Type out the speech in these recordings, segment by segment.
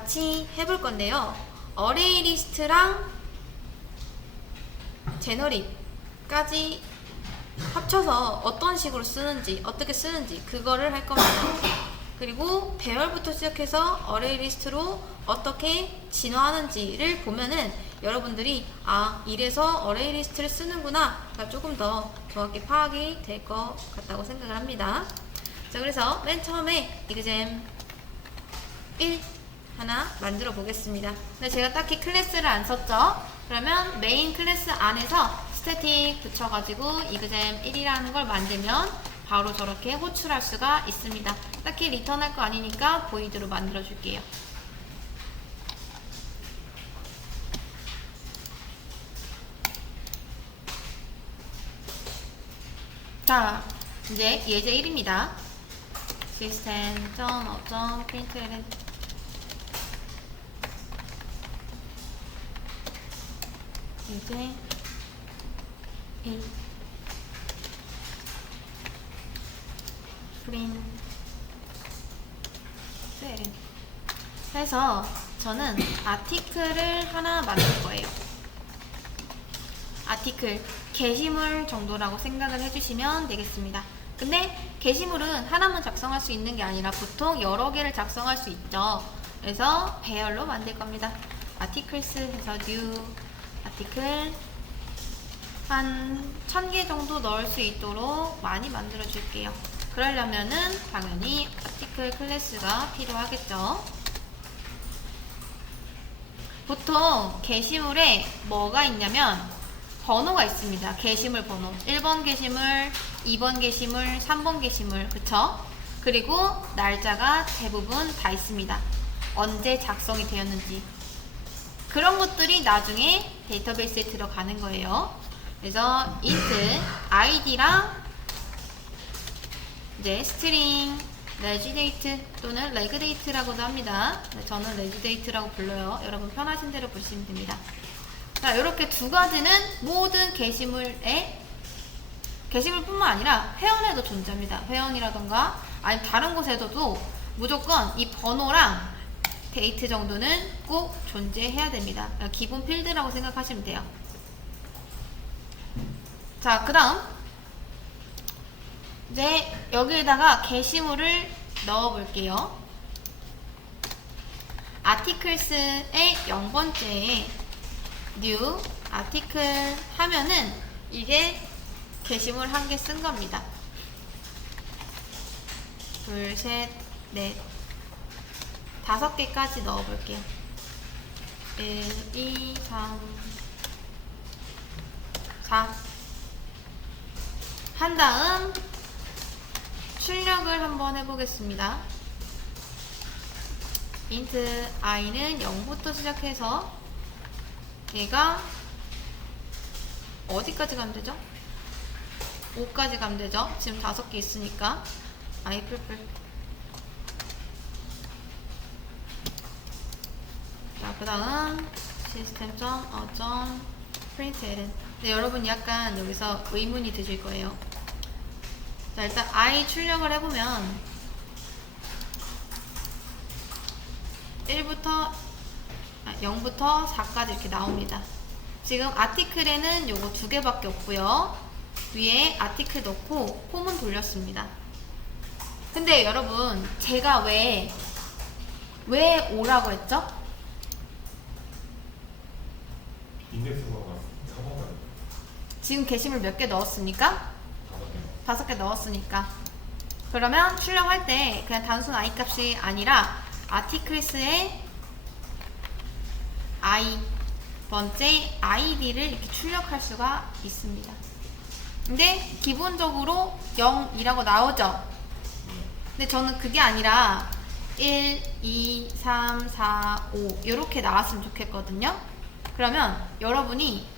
같이 해볼 건데요. 어레이 리스트랑 제너릭까지 합쳐서 어떤 식으로 쓰는지, 어떻게 쓰는지 그거를 할 겁니다. 그리고 배열부터 시작해서 어레이 리스트로 어떻게 진화하는지를 보면은 여러분들이 이래서 어레이 리스트를 쓰는구나가 조금 더 정확히 파악이 될 것 같다고 생각을 합니다. 자, 그래서 맨 처음에 이그잼 1 하나 만들어 보겠습니다. 근데 제가 딱히 클래스를 안 썼죠? 그러면 메인 클래스 안에서 스태틱 붙여가지고 이그잼 1이라는 걸 만들면 바로 저렇게 호출할 수가 있습니다. 딱히 리턴할 거 아니니까 보이드로 만들어 줄게요. 자, 이제 예제 1입니다. system.out.println 예제 1 프린트 해서 저는 아티클을 하나 만들 거예요. 아티클 게시물 정도라고 생각을 해주시면 되겠습니다. 근데 게시물은 하나만 작성할 수 있는 게 아니라 보통 여러 개를 작성할 수 있죠. 그래서 배열로 만들 겁니다. 아티클스 해서 new 아티클 한 1000개 정도 넣을 수 있도록 많이 만들어 줄게요. 그러려면은 당연히 아티클 클래스가 필요하겠죠. 보통 게시물에 뭐가 있냐면 번호가 있습니다. 게시물 번호 1번 게시물, 2번 게시물, 3번 게시물, 그쵸? 그리고 날짜가 대부분 다 있습니다. 언제 작성이 되었는지 그런 것들이 나중에 데이터베이스에 들어가는 거예요. 그래서 int id랑 이제 string regdate 또는 regdate라고도 합니다. 저는 regdate라고 불러요. 여러분 편하신 대로 보시면 됩니다. 자, 이렇게 두 가지는 모든 게시물에 게시물뿐만 아니라 회원에도 존재합니다. 회원이라던가 아니면 다른 곳에서도 무조건 이 번호랑 데이트 정도는 꼭 존재해야 됩니다. 기본 필드라고 생각하시면 돼요. 자, 그 다음 이제 여기에다가 게시물을 넣어 볼게요. 아티클스의 0번째에 new 아티클 하면은 이게 게시물 한 개 쓴 겁니다. 둘, 셋, 넷, 5개까지 넣어 볼게요. 1, 2, 3, 4 한 다음 출력을 한번 해보겠습니다. int i는 0부터 시작해서 얘가 어디까지 가면 되죠? 5까지 가면 되죠? 지금 5개 있으니까 i 풀풀. 자, 그 다음 system.out.println. 네, 여러분 약간 여기서 의문이 드실 거예요. 자, 일단 i 출력을 해보면 0부터 4까지 이렇게 나옵니다. 지금 아티클에는 요거 2개밖에 없고요. 위에 아티클 넣고 폼은 돌렸습니다. 근데 여러분 제가 왜 5라고 했죠? 인덱스가 4번가 지금 게시물 몇 개 넣었습니까? 5개 넣었으니까. 그러면 출력할 때 그냥 단순 i 값이 아니라 아티클스의 i 번째 id를 이렇게 출력할 수가 있습니다. 근데 기본적으로 0이라고 나오죠. 근데 저는 그게 아니라 1, 2, 3, 4, 5 이렇게 나왔으면 좋겠거든요. 그러면 여러분이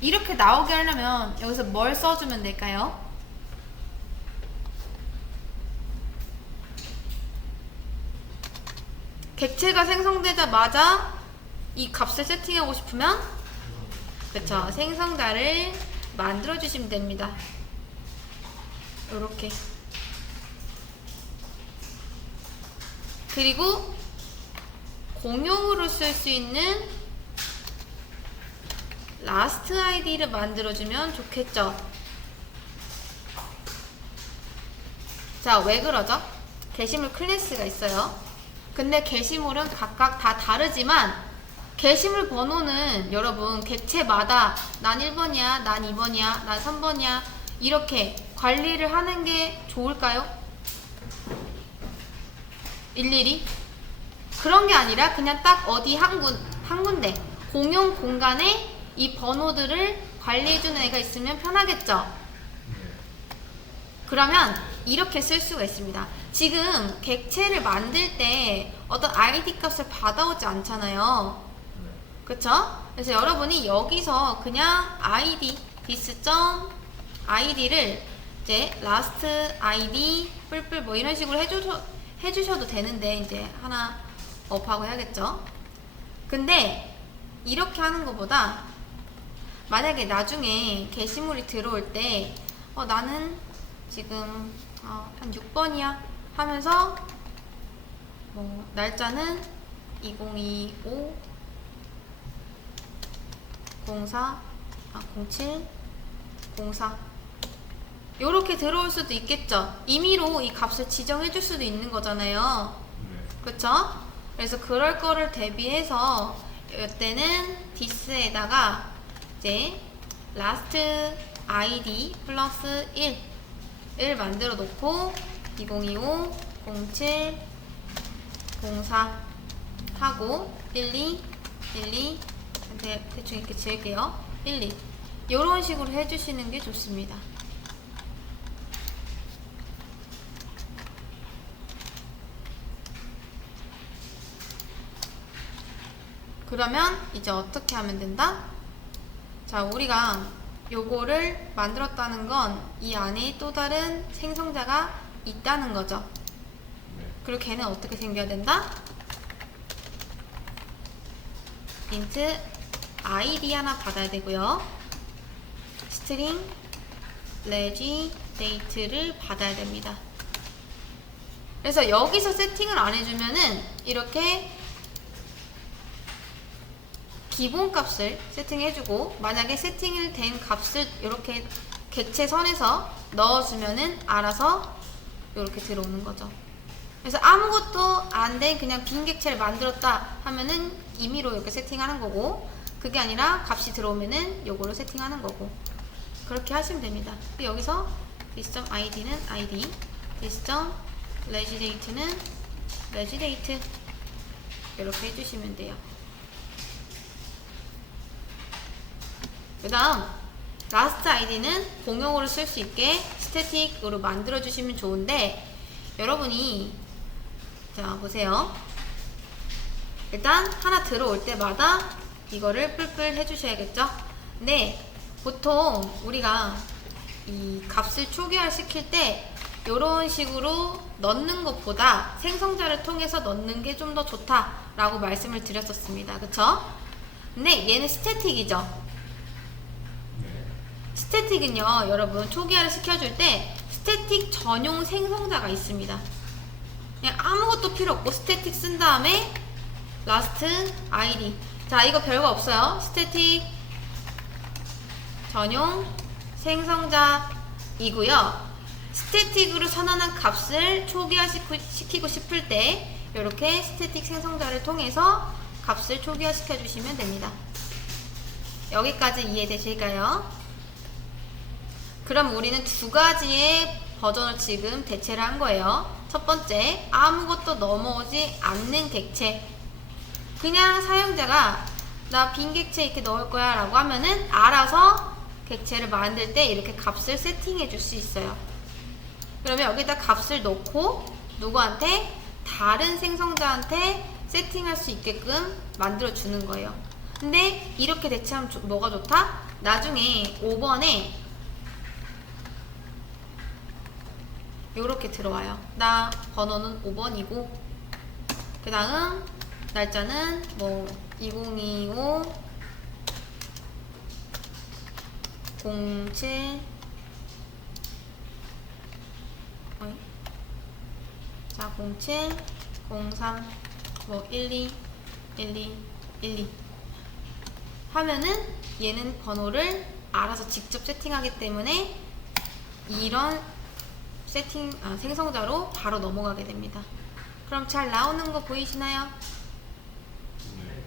이렇게 나오게 하려면 여기서 뭘 써주면 될까요? 객체가 생성되자마자 이 값을 세팅하고 싶으면 그쵸, 생성자를 만들어 주시면 됩니다. 요렇게. 그리고 공용으로 쓸 수 있는 라스트 아이디를 만들어주면 좋겠죠. 자, 왜 그러죠? 게시물 클래스가 있어요. 근데 게시물은 각각 다 다르지만 게시물 번호는 여러분 객체마다 난 1번이야, 난 2번이야, 난 3번이야 이렇게 관리를 하는 게 좋을까요? 일일이? 그런 게 아니라 그냥 딱 어디 한 군데 공용 공간에 이 번호들을 관리해주는 애가 있으면 편하겠죠? 그러면 이렇게 쓸 수가 있습니다. 지금 객체를 만들 때 어떤 ID 값을 받아오지 않잖아요. 그쵸? 그래서 여러분이 여기서 그냥 id this.id를 이제 last id 뿔뿔 뭐 이런 식으로 해주셔도 되는데 이제 하나 업하고 해야겠죠? 근데 이렇게 하는 것보다 만약에 나중에 게시물이 들어올 때 나는 지금 한 6번이야 하면서 뭐 날짜는 2025 07 04 요렇게 들어올 수도 있겠죠. 임의로 이 값을 지정해 줄 수도 있는 거잖아요. 그쵸? 그래서 그럴 거를 대비해서 이때는 this에다가 이제 last id 플러스 1을 만들어 놓고 2025 07 04 하고 12 대충 이렇게 지을게요. 12 요런 식으로 해주시는 게 좋습니다. 그러면 이제 어떻게 하면 된다? 자, 우리가 요거를 만들었다는 건 이 안에 또 다른 생성자가 있다는 거죠. 그리고 걔는 어떻게 생겨야 된다? int id 하나 받아야 되고요. string reg date를 받아야 됩니다. 그래서 여기서 세팅을 안 해주면은 이렇게 기본값을 세팅해주고 만약에 세팅이 된 값을 이렇게 객체선에서 넣어주면은 알아서 이렇게 들어오는 거죠. 그래서 아무것도 안 된 그냥 빈 객체를 만들었다 하면은 임의로 이렇게 세팅하는 거고 그게 아니라 값이 들어오면은 요거로 세팅하는 거고 그렇게 하시면 됩니다. 여기서 this.id는 id, this.regdate는 regdate 이렇게 해주시면 돼요. 그 다음 last id는 공용으로 쓸 수 있게 스태틱으로 만들어 주시면 좋은데 여러분이 자 보세요. 일단 하나 들어올 때마다 이거를 뿔뿔 해주셔야겠죠. 근데 보통 우리가 이 값을 초기화 시킬 때 이런 식으로 넣는 것보다 생성자를 통해서 넣는 게 좀 더 좋다라고 말씀을 드렸었습니다. 그쵸? 근데 얘는 스태틱이죠. 스태틱은요 여러분 초기화를 시켜줄 때 스태틱 전용 생성자가 있습니다. 그냥 아무것도 필요 없고 스태틱 쓴 다음에 last id 자 이거 별거 없어요. 스태틱 전용 생성자이고요. 스태틱으로 선언한 값을 초기화시키고 싶을 때 이렇게 스태틱 생성자를 통해서 값을 초기화시켜 주시면 됩니다. 여기까지 이해되실까요? 그럼 우리는 두 가지의 버전을 지금 대체를 한 거예요. 첫 번째, 아무것도 넘어오지 않는 객체. 그냥 사용자가 나 빈 객체 이렇게 넣을 거야 라고 하면은 알아서 객체를 만들 때 이렇게 값을 세팅해 줄 수 있어요. 그러면 여기다 값을 넣고 누구한테? 다른 생성자한테 세팅할 수 있게끔 만들어 주는 거예요. 근데 이렇게 대체하면 뭐가 좋다? 나중에 5번에 요렇게 들어와요. 나 번호는 5번이고 그 다음 날짜는 뭐 2025 07 자 07 03 뭐 12 12 12 하면은 얘는 번호를 알아서 직접 세팅하기 때문에 이런 생성자로 바로 넘어가게 됩니다. 그럼 잘 나오는 거 보이시나요? 네.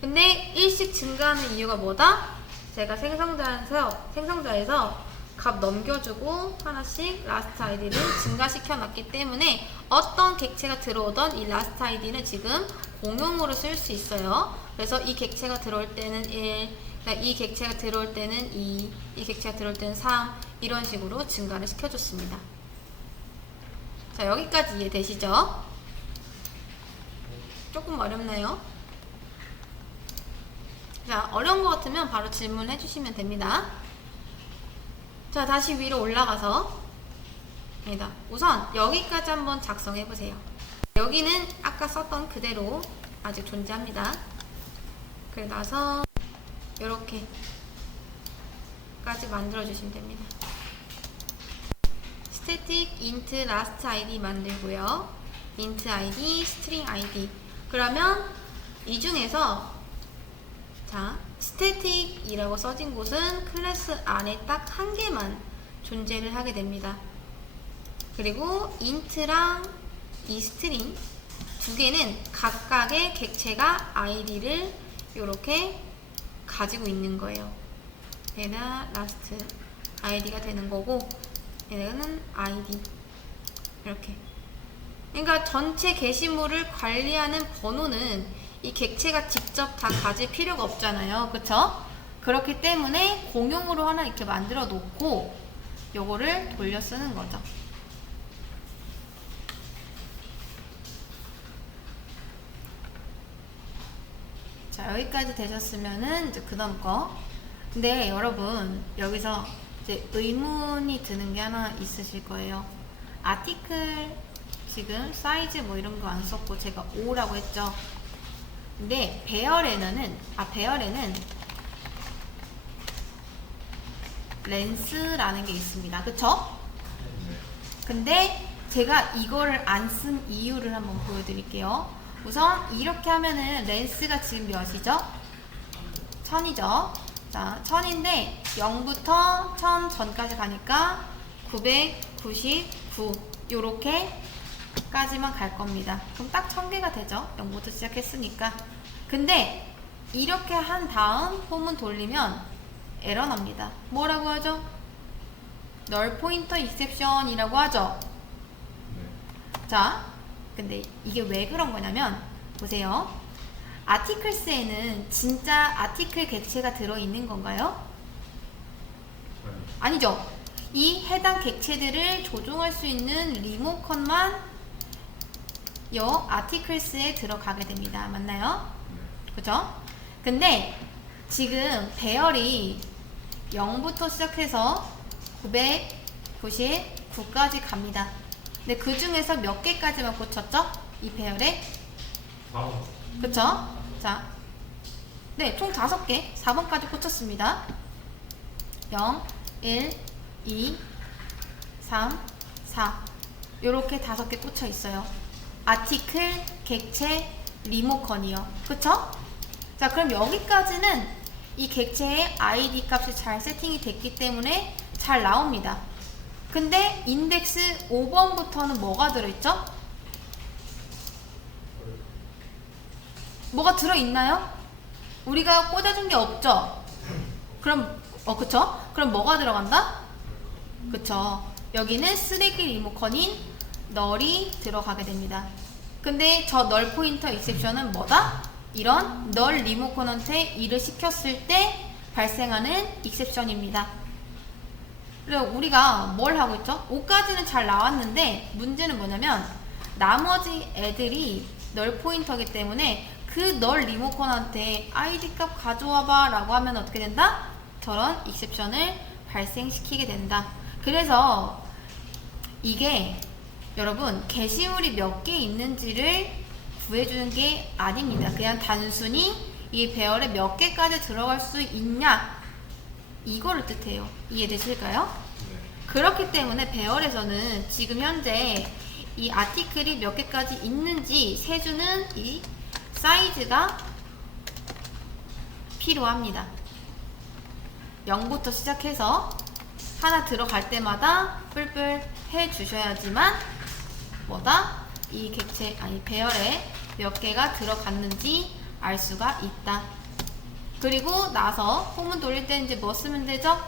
근데 일씩 증가하는 이유가 뭐다? 제가 생성자에서 값 넘겨주고 하나씩 라스트 아이디를 증가시켜 놨기 때문에 어떤 객체가 들어오던 이 라스트 아이디는 지금 공용으로 쓸 수 있어요. 그래서 이 객체가 들어올 때는 1, 이 객체가 들어올 때는 2, 이 객체가 들어올 때는 3 이런 식으로 증가를 시켜줬습니다. 자, 여기까지 이해되시죠? 조금 어렵나요? 자, 어려운 것 같으면 바로 질문해 주시면 됩니다. 자, 다시 위로 올라가서 우선 여기까지 한번 작성해 보세요. 여기는 아까 썼던 그대로 아직 존재합니다. 그래 나서 이렇게 까지 만들어 주시면 됩니다. static int last id 만들고요. int id, string id. 그러면 이 중에서 자, static이라고 써진 곳은 클래스 안에 딱 한 개만 존재를 하게 됩니다. 그리고 int랑 이 string 두 개는 각각의 객체가 id를 이렇게 가지고 있는 거예요. 얘가 last id가 되는 거고 얘는 id 이렇게. 그러니까 전체 게시물을 관리하는 번호는 이 객체가 직접 다 가질 필요가 없잖아요. 그쵸? 그렇기 때문에 공용으로 하나 이렇게 만들어 놓고 요거를 돌려 쓰는 거죠. 자, 여기까지 되셨으면은 이제 그 다음 거. 근데 여러분 여기서 이제 의문이 드는 게 하나 있으실 거예요. 아티클 지금 사이즈 뭐 이런 거 안 썼고 제가 5라고 했죠. 근데 배열에는 렌스라는 게 있습니다. 그쵸? 근데 제가 이거를 안 쓴 이유를 한번 보여드릴게요. 우선 이렇게 하면은 렌스가 지금 몇이죠? 1000이죠. 자, 1000인데 0부터 1000 전까지 가니까 999 요렇게 까지만 갈 겁니다. 그럼 딱 1000개가 되죠. 0부터 시작했으니까. 근데 이렇게 한 다음 폼은 돌리면 에러 납니다. 뭐라고 하죠? 널 포인터 익셉션이라고 하죠. 자, 근데 이게 왜 그런 거냐면 보세요. 아티클스에는 진짜 아티클 객체가 들어있는 건가요? 아니죠. 이 해당 객체들을 조종할 수 있는 리모컨만 요 아티클스에 들어가게 됩니다. 맞나요? 그죠? 근데 지금 배열이 0부터 시작해서 999까지 갑니다. 근데 그 중에서 몇 개까지만 꽂혔죠? 이 배열에? 4번. 그쵸? 자, 네, 총 5개, 4번까지 꽂혔습니다. 0, 1, 2, 3, 4 요렇게 5개 꽂혀 있어요. 아티클, 객체, 리모컨이요. 그쵸? 자, 그럼 여기까지는 이 객체의 ID 값이 잘 세팅이 됐기 때문에 잘 나옵니다. 근데 인덱스 5번부터는 뭐가 들어있죠? 뭐가 들어있나요? 우리가 꽂아준 게 없죠? 그럼, 그쵸? 그럼 뭐가 들어간다? 그쵸? 여기는 쓰레기 리모컨인 널이 들어가게 됩니다. 근데 저 널 포인터 익셉션은 뭐다? 이런 널 리모컨한테 일을 시켰을 때 발생하는 익셉션입니다. 그래서 우리가 뭘 하고 있죠? 5까지는 잘 나왔는데 문제는 뭐냐면 나머지 애들이 널 포인터이기 때문에 그 널 리모컨한테 ID 값 가져와봐 라고 하면 어떻게 된다? 저런 익셉션을 발생시키게 된다. 그래서 이게 여러분 게시물이 몇 개 있는지를 구해주는 게 아닙니다. 그냥 단순히 이 배열에 몇 개까지 들어갈 수 있냐 이거를 뜻해요. 이해되실까요? 네. 그렇기 때문에 배열에서는 지금 현재 이 아티클이 몇 개까지 있는지 세주는 이 사이즈가 필요합니다. 0부터 시작해서 하나 들어갈 때마다 뿔뿔 해 주셔야지만 뭐다? 이 객체 아니 배열에 몇 개가 들어갔는지 알 수가 있다. 그리고 나서 포문 돌릴 때 이제 뭐 쓰면 되죠?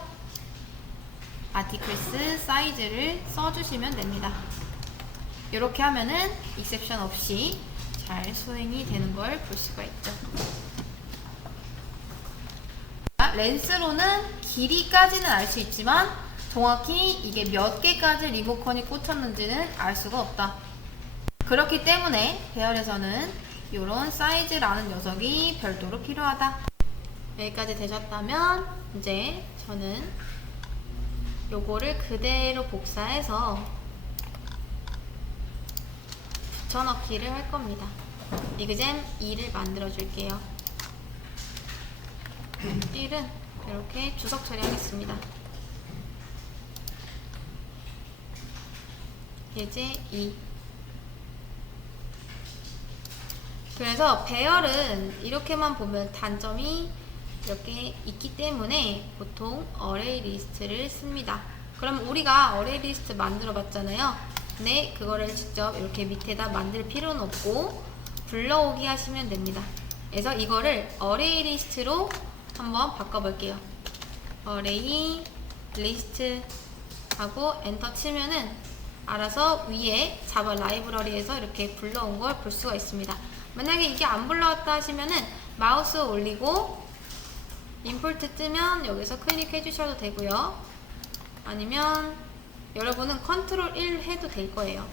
아티클스 사이즈를 써주시면 됩니다. 이렇게 하면은 익셉션 없이 잘 수행이 되는 걸 볼 수가 있죠. 렌스로는 길이까지는 알 수 있지만 정확히 이게 몇 개까지 리모컨이 꽂혔는지는 알 수가 없다. 그렇기 때문에 배열에서는 이런 사이즈라는 녀석이 별도로 필요하다. 여기까지 되셨다면 이제 저는 요거를 그대로 복사해서 붙여넣기를 할 겁니다. 이그잼 2를 만들어 줄게요. 1은 이렇게 주석 처리하겠습니다. 예제 2. 그래서 배열은 이렇게만 보면 단점이 이렇게 있기 때문에 보통 어레이 리스트를 씁니다. 그럼 우리가 어레이 리스트 만들어 봤잖아요. 근데 그거를 직접 이렇게 밑에다 만들 필요는 없고 불러오기 하시면 됩니다. 그래서 이거를 어레이 리스트로 한번 바꿔볼게요. 어레이 리스트 하고 엔터 치면은 알아서 위에 자바 라이브러리에서 이렇게 불러온 걸 볼 수가 있습니다. 만약에 이게 안 불러왔다 하시면은 마우스 올리고 임포트 뜨면 여기서 클릭해 주셔도 되고요. 아니면 여러분은 컨트롤 1 해도 될 거예요.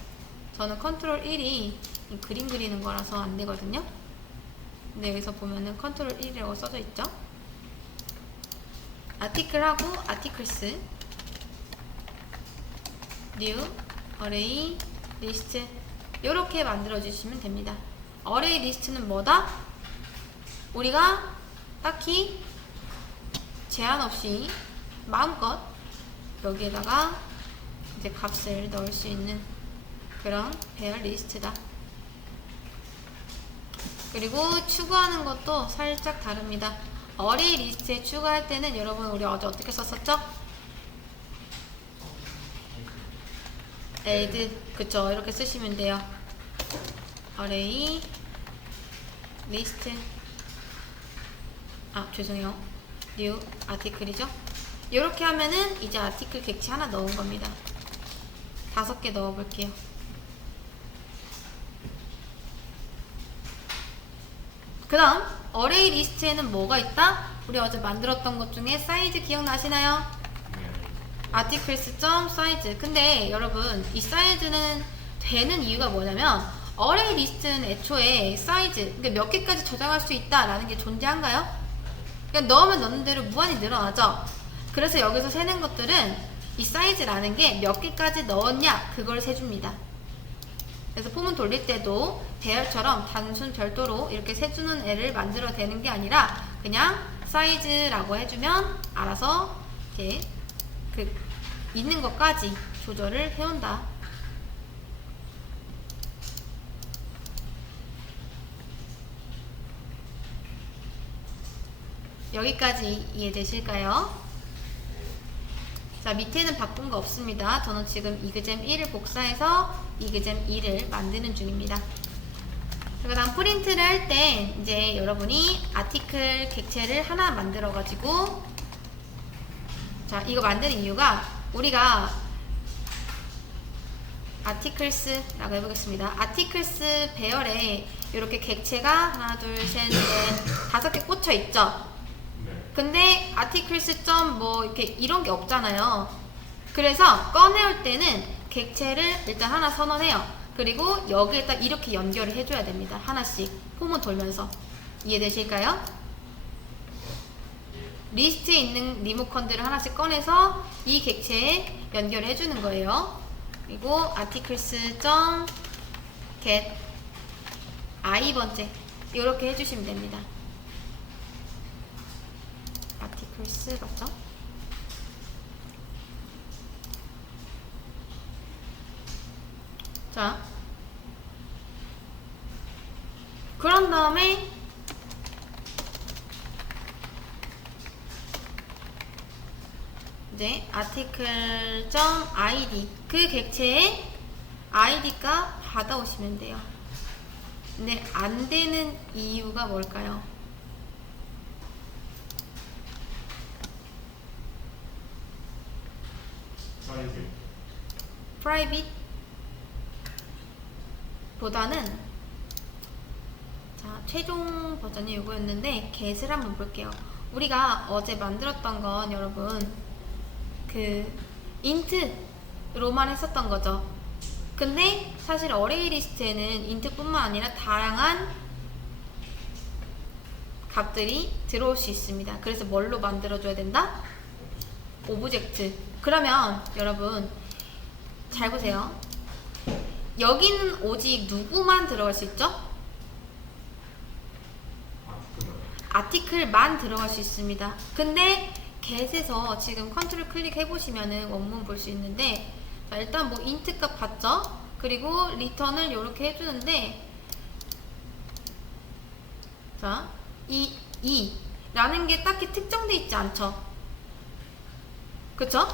저는 컨트롤 1이 그림 그리는 거라서 안 되거든요. 근데 여기서 보면은 컨트롤 1이라고 써져 있죠. 아티클하고 아티클스 뉴 어레이 리스트 이렇게 만들어 주시면 됩니다. 어레이 리스트는 뭐다? 우리가 딱히 제한 없이 마음껏 여기에다가 이제 값을 넣을 수 있는 그런 배열 리스트다. 그리고 추가하는 것도 살짝 다릅니다. 어레이 리스트에 추가할 때는 여러분 우리 어제 어떻게 썼었죠? add 그쵸, 이렇게 쓰시면 돼요. 어레이 리스트 죄송해요. new 아티클이죠. 이렇게 하면은 이제 아티클 객체 하나 넣은 겁니다. 5개 넣어 볼게요. 그 다음 어레이 리스트에는 뭐가 있다? 우리 어제 만들었던 것 중에 사이즈 기억나시나요? articles.size. 근데 여러분 이 사이즈는 되는 이유가 뭐냐면 어레이 리스트는 애초에 사이즈 그러니까 몇 개까지 저장할 수 있다 라는 게 존재한가요? 그러니까 넣으면 넣는 대로 무한히 늘어나죠. 그래서 여기서 세는 것들은 이 사이즈라는 게 몇 개까지 넣었냐 그걸 세줍니다. 그래서 포문 돌릴 때도 배열처럼 단순 별도로 이렇게 세주는 애를 만들어야 되는 게 아니라 그냥 사이즈라고 해주면 알아서 이제 그 있는 것까지 조절을 해온다. 여기까지 이해되실까요? 자, 밑에는 바꾼 거 없습니다. 저는 지금 이그잼 1을 복사해서 이그잼 2를 만드는 중입니다. 그 다음 프린트를 할 때 이제 여러분이 아티클 객체를 하나 만들어 가지고 자, 이거 만드는 이유가 우리가 아티클스라고 해보겠습니다. 아티클스 배열에 이렇게 객체가 하나, 둘, 셋, 넷, 5개 꽂혀 있죠. 근데 아티클스 점 뭐 이렇게 이런 게 없잖아요. 그래서 꺼내올 때는 객체를 일단 하나 선언해요. 그리고 여기에다 이렇게 연결을 해줘야 됩니다. 하나씩 포문 돌면서. 이해되실까요? 리스트에 있는 리모컨들을 하나씩 꺼내서 이 객체에 연결을 해주는 거예요. 그리고 articles.get i번째 이렇게 해주시면 됩니다. articles 맞죠? 자, 그런 다음에 이제 article.id 그 객체의 id 값 받아오시면 돼요. 근데 안 되는 이유가 뭘까요? 사이즈. private 보다는 자 최종 버전이 이거였는데 get을 한번 볼게요. 우리가 어제 만들었던 건 여러분 그 int로만 했었던 거죠. 근데 사실 어레이 리스트에는 int뿐만 아니라 다양한 값들이 들어올 수 있습니다. 그래서 뭘로 만들어줘야 된다? 오브젝트. 그러면 여러분 잘 보세요. 여기는 오직 누구만 들어갈 수 있죠? 아티클만 들어갈 수 있습니다. 근데 get에서 지금 컨트롤 클릭 해보시면은 원문 볼 수 있는데 자, 일단 뭐 int 값 받죠? 그리고 return을 이렇게 해주는데 자, 이 라는 게 딱히 특정돼 있지 않죠? 그쵸?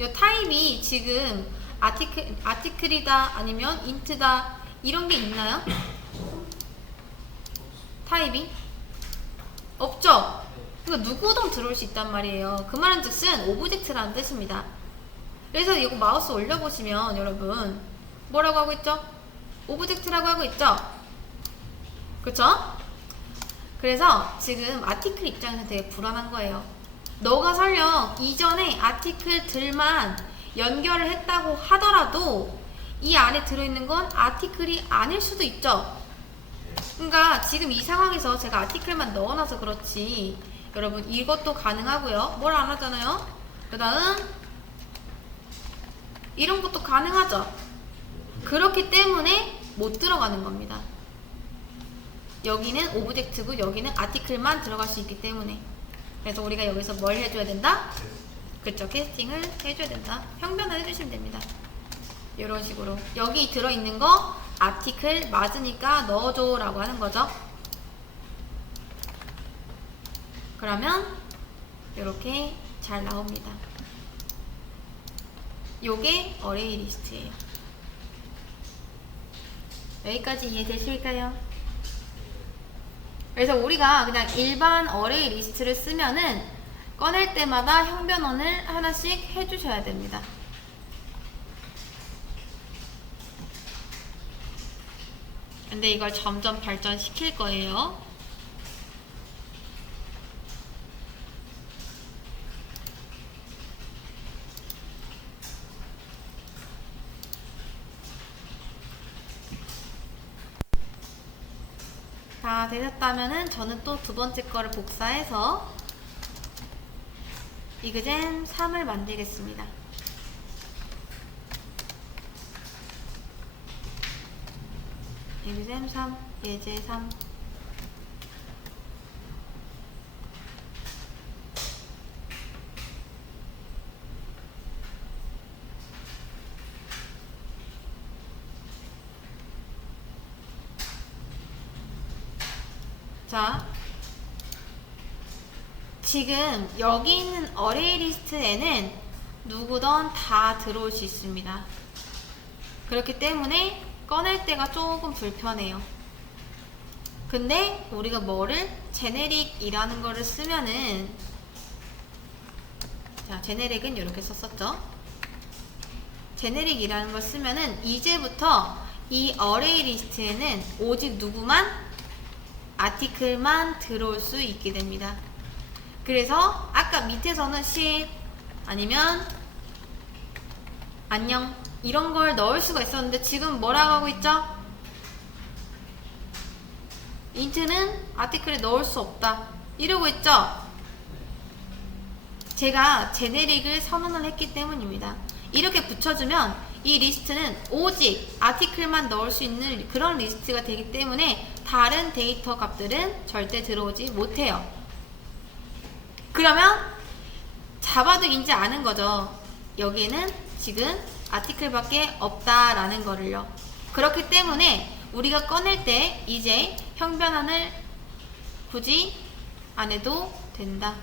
이 타입이 지금 아티클이다 아니면 int다 이런 게 있나요? 타입이? 없죠? 그러니까 누구든 들어올 수 있단 말이에요. 그 말은 즉슨 오브젝트라는 뜻입니다. 그래서 이거 마우스 올려보시면 여러분 뭐라고 하고 있죠? 오브젝트라고 하고 있죠? 그쵸? 그래서 지금 아티클 입장에서 되게 불안한 거예요. 너가 설령 이전에 아티클들만 연결을 했다고 하더라도 이 안에 들어있는 건 아티클이 아닐 수도 있죠. 그러니까 지금 이 상황에서 제가 아티클만 넣어놔서 그렇지 여러분 이것도 가능하고요. 뭘 안 하잖아요. 그 다음 이런 것도 가능하죠. 그렇기 때문에 못 들어가는 겁니다. 여기는 오브젝트고 여기는 아티클만 들어갈 수 있기 때문에. 그래서 우리가 여기서 뭘 해줘야 된다? 그쵸, 캐스팅을 해줘야 된다. 형변을 해주시면 됩니다. 이런 식으로 여기 들어있는 거 아티클 맞으니까 넣어줘 라고 하는 거죠. 그러면 이렇게 잘 나옵니다. 요게 어레이 리스트예요. 여기까지 이해되실까요? 그래서 우리가 그냥 일반 어레이 리스트를 쓰면은 꺼낼 때마다 형변원을 하나씩 해주셔야 됩니다. 근데 이걸 점점 발전시킬 거예요. 다 되셨다면은 저는 또 두 번째 거를 복사해서 이그젠 3을 만들겠습니다. 이그젠 3, 예제 3. 자, 지금 여기 있는 어레이 리스트에는 누구든 다 들어올 수 있습니다. 그렇기 때문에 꺼낼 때가 조금 불편해요. 근데 우리가 뭐를 제네릭이라는 거를 쓰면은 자, 제네릭은 이렇게 썼었죠. 제네릭이라는 걸 쓰면은 이제부터 이 어레이 리스트에는 오직 누구만 아티클만 들어올 수 있게 됩니다. 그래서 아까 밑에서는 시 아니면 안녕 이런 걸 넣을 수가 있었는데 지금 뭐라고 하고 있죠? int는 아티클에 넣을 수 없다 이러고 있죠? 제가 제네릭을 선언을 했기 때문입니다. 이렇게 붙여주면 이 리스트는 오직 아티클만 넣을 수 있는 그런 리스트가 되기 때문에 다른 데이터 값들은 절대 들어오지 못해요. 그러면 자바도 인지 아는 거죠. 여기에는 지금 아티클밖에 없다라는 거를요. 그렇기 때문에 우리가 꺼낼 때 이제 형변환을 굳이 안 해도 된다.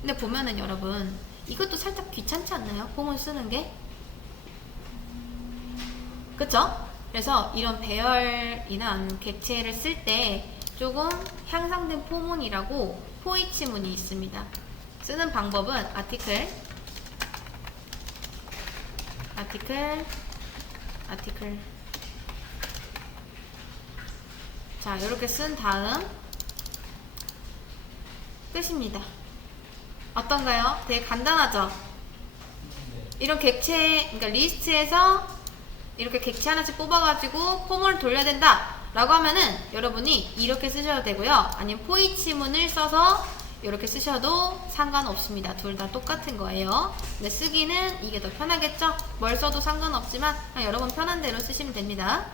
근데 보면은 여러분 이것도 살짝 귀찮지 않나요? 포문 쓰는 게? 그쵸? 그래서 이런 배열이나 객체를 쓸 때 조금 향상된 포문이라고 포이치문이 있습니다. 쓰는 방법은 아티클, 자 이렇게 쓴 다음 끝입니다. 어떤가요? 되게 간단하죠? 이런 객체, 그러니까 리스트에서 이렇게 객체 하나씩 뽑아가지고 포문을 돌려야 된다 라고 하면은 여러분이 이렇게 쓰셔도 되고요, 아니면 포이치문을 써서 이렇게 쓰셔도 상관없습니다. 둘 다 똑같은 거예요. 근데 쓰기는 이게 더 편하겠죠? 뭘 써도 상관없지만 그냥 여러분 편한 대로 쓰시면 됩니다.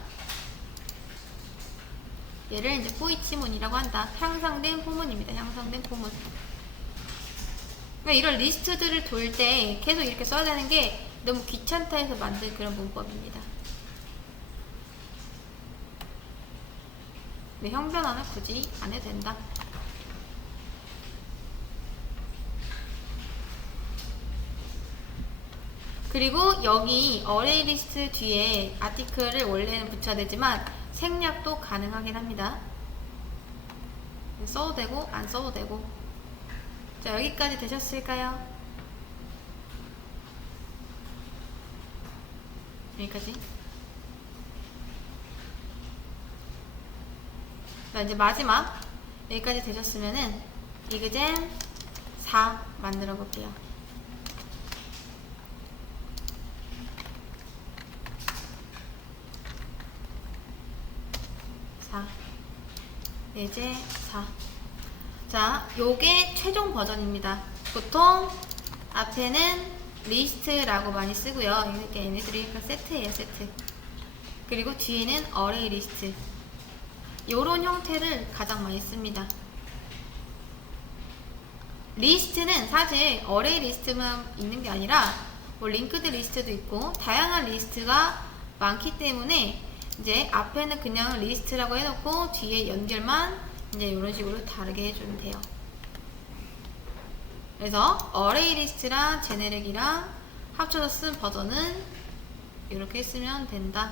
얘를 이제 포이치문이라고 한다. 향상된 포문입니다. 향상된 포문. 그러니까 이런 리스트들을 돌 때 계속 이렇게 써야 되는 게 너무 귀찮다 해서 만든 그런 문법입니다. 근데 형변환은 굳이 안 해도 된다. 그리고 여기 어레이 리스트 뒤에 아티클을 원래는 붙여야 되지만 생략도 가능하긴 합니다. 써도 되고 안 써도 되고. 자, 여기까지 되셨을까요? 여기까지. 자, 이제 마지막 여기까지 되셨으면은 이그잼 4 만들어 볼게요. 예제 4. 자, 요게 최종 버전입니다. 보통 앞에는 리스트라고 많이 쓰고요. 이렇게 얘네들이 세트예요, 세트. 그리고 뒤에는 어레이 리스트. 요런 형태를 가장 많이 씁니다. 리스트는 사실 어레이 리스트만 있는 게 아니라 뭐 링크드 리스트도 있고 다양한 리스트가 많기 때문에 이제 앞에는 그냥 리스트라고 해놓고 뒤에 연결만 이제 이런 식으로 다르게 해주면 돼요. 그래서 어레이 리스트랑 제네릭이랑 합쳐서 쓴 버전은 이렇게 쓰면 된다.